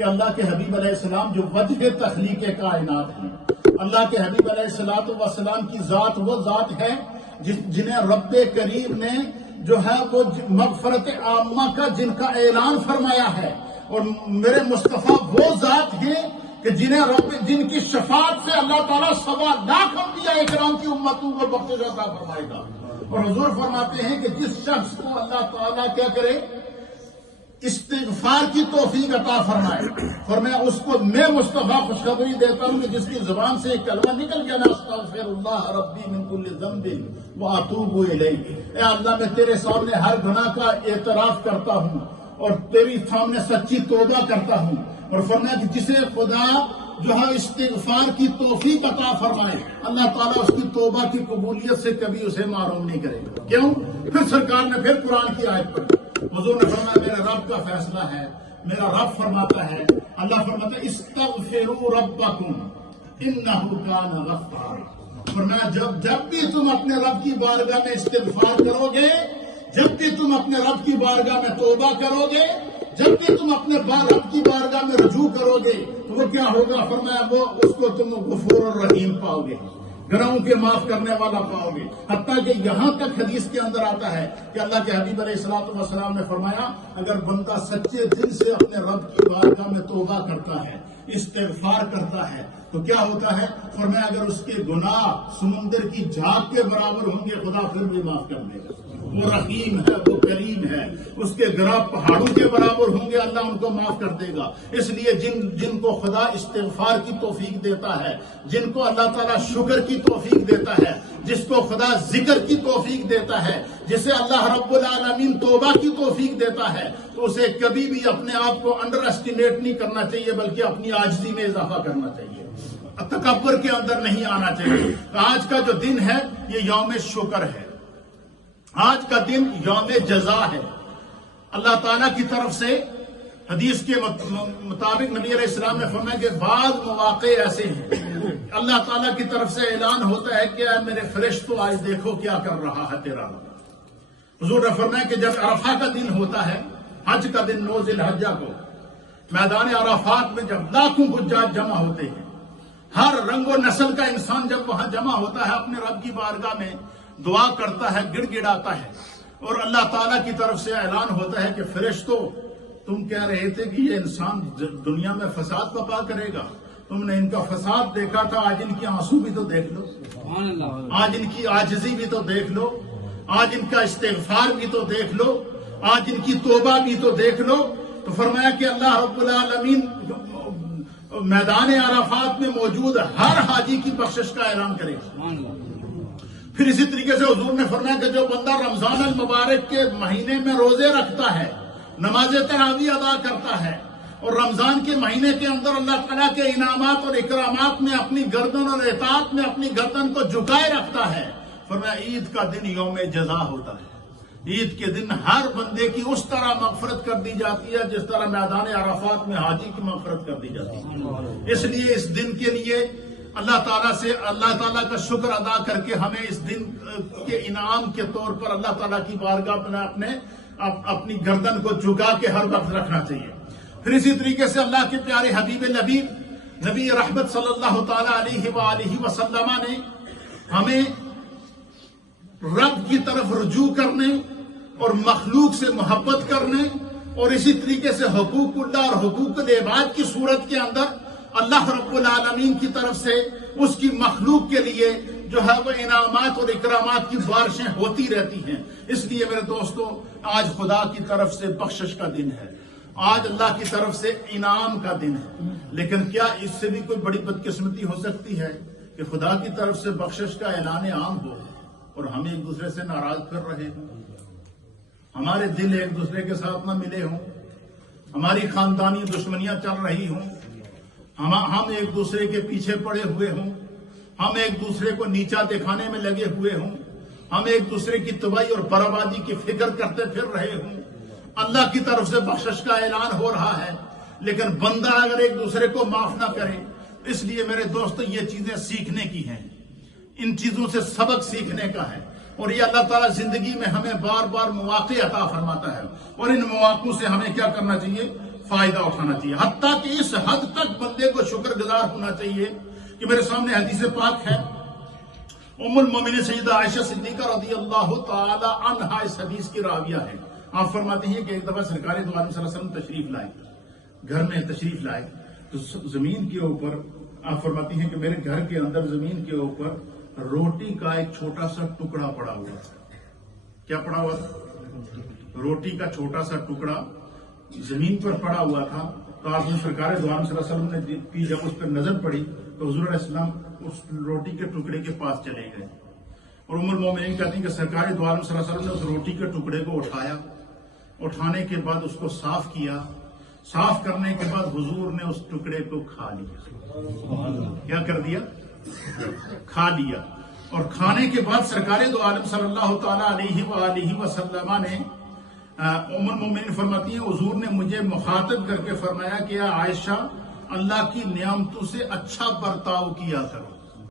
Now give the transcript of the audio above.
کہ اللہ کے حبیب علیہ السلام جو وجہ تخلیق کائنات ہیں، اللہ کے حبیب علیہ السلام کی ذات وہ ذات ہے جنہیں رب کریم نے جو ہے وہ مغفرت عامہ کا جن کا اعلان فرمایا ہے، اور میرے مصطفیٰ وہ ذات ہیں کہ جن کی شفاعت سے اللہ تعالیٰ 1.25 لاکھ انبیاء اکرام کی امتوں کو بخشش عطا فرمائے گا۔ اور حضور فرماتے ہیں کہ جس شخص کو اللہ تعالیٰ کیا کرے، استغفار کی توفیق عطا فرمائے، اور میں مصطفیٰ خوشخبری دیتا ہوں کہ جس کی زبان سے ایک کلمہ نکل گیا نا، استغفر اللہ ربی من کل ذنب واتوب الیہ، اے اللہ میں تیرے سامنے ہر گناہ کا اعتراف کرتا ہوں اور تیری سامنے سچی توبہ کرتا ہوں۔ اور فرمایا کہ جسے خدا جو ہے استغفار کی توفیق عطا فرمائے، اللہ تعالیٰ اس کی توبہ کی قبولیت سے کبھی اسے محروم نہیں کرے گا۔ کیوں؟ پھر سرکار نے پھر قرآن کی آیت پڑھی، حضور نے فرمایا میرے رب کا فیصلہ ہے، میرا رب فرماتا ہے، اللہ فرماتا ہے استغفروا ربکم انہ کان غفارا۔ فرمایا جب بھی تم اپنے رب کی بارگاہ میں استغفار کرو گے، جب بھی تم اپنے رب کی بارگاہ میں توبہ کرو گے، جب بھی تم اپنے رب کی بارگاہ میں رجوع کرو گے تو وہ کیا ہوگا؟ فرمایا وہ اس کو تم غفور الرحیم پاؤ گے، گناہوں کے معاف کرنے والا پاؤ گے۔ حتیٰ کہ یہاں تک حدیث کے اندر آتا ہے کہ اللہ کے حبیب علیہ السلام نے فرمایا اگر بندہ سچے دل سے اپنے رب کی بارگاہ میں توبہ کرتا ہے، استغفار کرتا ہے تو کیا ہوتا ہے؟ فرمایا اگر اس کے گناہ سمندر کی جھاگ کے برابر ہوں گے خدا پھر بھی معاف کر دے گا۔ وہ رحیم ہے، وہ کریم ہے، اس کے گناہ پہاڑوں کے برابر ہوں گے اللہ ان کو معاف کر دے گا۔ اس لیے جن کو خدا استغفار کی توفیق دیتا ہے، جن کو اللہ تعالیٰ شکر کی توفیق دیتا ہے، جس کو خدا ذکر کی توفیق دیتا ہے، جسے اللہ رب العالمین توبہ کی توفیق دیتا ہے، تو اسے کبھی بھی اپنے آپ کو انڈر اسٹیمیٹ نہیں کرنا چاہیے بلکہ اپنی عاجزی میں اضافہ کرنا چاہیے، تکبر کے اندر نہیں آنا چاہیے۔ آج کا جو دن ہے یہ یوم شکر ہے، آج کا دن یوم جزا ہے۔ اللہ تعالیٰ کی طرف سے حدیث کے مطابق نبی علیہ السلام نے فرمایا کہ بعض مواقع ایسے ہیں اللہ تعالیٰ کی طرف سے اعلان ہوتا ہے کہ اے میرے فرشتوں آج دیکھو کیا کر رہا ہے تیرا رب۔ حضور نے فرمایا کہ جب عرفہ کا دن ہوتا ہے، حج کا دن 9 ذی الحجہ کو، میدان عرفات میں جب لاکھوں حجاج جمع ہوتے ہیں، ہر رنگ و نسل کا انسان جب وہاں جمع ہوتا ہے اپنے رب کی بارگاہ میں دعا کرتا ہے، گڑ گڑاتا ہے، اور اللہ تعالیٰ کی طرف سے اعلان ہوتا ہے کہ فرشتوں تم کہہ رہے تھے کہ یہ انسان دنیا میں فساد پپا کرے گا، تم نے ان کا فساد دیکھا تھا، آج ان کی آنسو بھی تو دیکھ لو، آج ان کی عاجزی بھی تو دیکھ لو، آج ان کا استغفار بھی تو دیکھ لو، آج ان کی توبہ بھی تو دیکھ لو۔ تو فرمایا کہ اللہ رب العالمین میدان عرفات میں موجود ہر حاجی کی بخشش کا اعلان کرے گا۔ پھر اسی طریقے سے حضور نے فرمایا کہ جو بندہ رمضان المبارک کے مہینے میں روزے رکھتا ہے، نماز تراویح ادا کرتا ہے، اور رمضان کے مہینے کے اندر اللہ تعالیٰ کے انعامات اور اکرامات میں اپنی گردن اور اطاعت میں اپنی گردن کو جھکائے رکھتا ہے، فرمایا عید کا دن یوم جزا ہوتا ہے۔ عید کے دن ہر بندے کی اس طرح مغفرت کر دی جاتی ہے جس طرح میدان عرفات میں حاجی کی مغفرت کر دی جاتی ہے۔ اس لیے اس دن کے لیے اللہ تعالیٰ کا شکر ادا کر کے ہمیں اس دن کے انعام کے طور پر اللہ تعالیٰ کی بارگاہ میں اپنی گردن کو جھکا کے ہر وقت رکھنا چاہیے۔ پھر اسی طریقے سے اللہ کے پیارے حبیب نبی رحمت صلی اللہ تعالی علیہ وآلہ وسلم نے ہمیں رب کی طرف رجوع کرنے اور مخلوق سے محبت کرنے اور اسی طریقے سے حقوق اللہ اور حقوق العباد کی صورت کے اندر اللہ رب العالمین کی طرف سے اس کی مخلوق کے لیے جو ہے وہ انعامات اور اکرامات کی بارشیں ہوتی رہتی ہیں۔ اس لیے میرے دوستو آج خدا کی طرف سے بخشش کا دن ہے، آج اللہ کی طرف سے انعام کا دن ہے، لیکن کیا اس سے بھی کوئی بڑی بدقسمتی ہو سکتی ہے کہ خدا کی طرف سے بخشش کا اعلان عام ہو اور ہم ایک دوسرے سے ناراض کر رہے ہوں، ہمارے دل ایک دوسرے کے ساتھ نہ ملے ہوں، ہماری خاندانی دشمنیاں چل رہی ہوں، ہم ایک دوسرے کے پیچھے پڑے ہوئے ہوں، ہم ایک دوسرے کو نیچا دکھانے میں لگے ہوئے ہوں، ہم ایک دوسرے کی تباہی اور بربادی کی فکر کرتے پھر رہے ہوں۔ اللہ کی طرف سے بخشش کا اعلان ہو رہا ہے لیکن بندہ اگر ایک دوسرے کو معاف نہ کرے، اس لیے میرے دوستو یہ چیزیں سیکھنے کی ہیں، ان چیزوں سے سبق سیکھنے کا ہے، اور یہ اللہ تعالیٰ زندگی میں ہمیں بار بار مواقع عطا فرماتا ہے، اور ان مواقعوں سے ہمیں کیا کرنا چاہیے؟ فائدہ اٹھانا چاہیے، حتیٰ کہ اس حد تک بندے کو شکر گزار ہونا چاہیے کہ میرے سامنے حدیث پاک ہے، ام المومنین سیدہ عائشہ صدیقہ رضی اللہ تعالی عنہا اس حدیث کی راویہ ہے۔ آپ فرماتے ہیں کہ ایک دفعہ سرکار دو عالم صلی اللہ علیہ وسلم تشریف لائے، گھر میں تشریف لائے تو زمین کے اوپر آپ فرماتی ہیں کہ میرے گھر کے اندر زمین کے اوپر روٹی کا ایک چھوٹا سا ٹکڑا پڑا ہوا تھا۔ کیا پڑا ہوا تھا؟ روٹی کا چھوٹا سا ٹکڑا زمین پر پڑا ہوا تھا۔ تو آپ نے سرکار دو عالم صلی اللہ علیہ وسلم نے جب اس پر نظر پڑی تو حضور علیہ السلام اس روٹی کے ٹکڑے کے پاس چلے گئے، اور ام المومنین کہتی ہیں کہ سرکار دو عالم صلی اللہ علیہ وسلم نے اس روٹی کے ٹکڑے کو اٹھایا، اٹھانے کے بعد اس کو صاف کیا، صاف کرنے کے بعد حضور نے اس ٹکڑے کو کھا لیا۔ کیا کر دیا؟ کھا لیا۔ اور کھانے کے بعد سرکار دو عالم صلی اللہ تعالی علیہ وآلہ وسلم نے ام المومنین فرماتی ہیں حضور نے مجھے مخاطب کر کے فرمایا کہ عائشہ، اللہ کی نعمتوں سے اچھا برتاؤ کیا کرو۔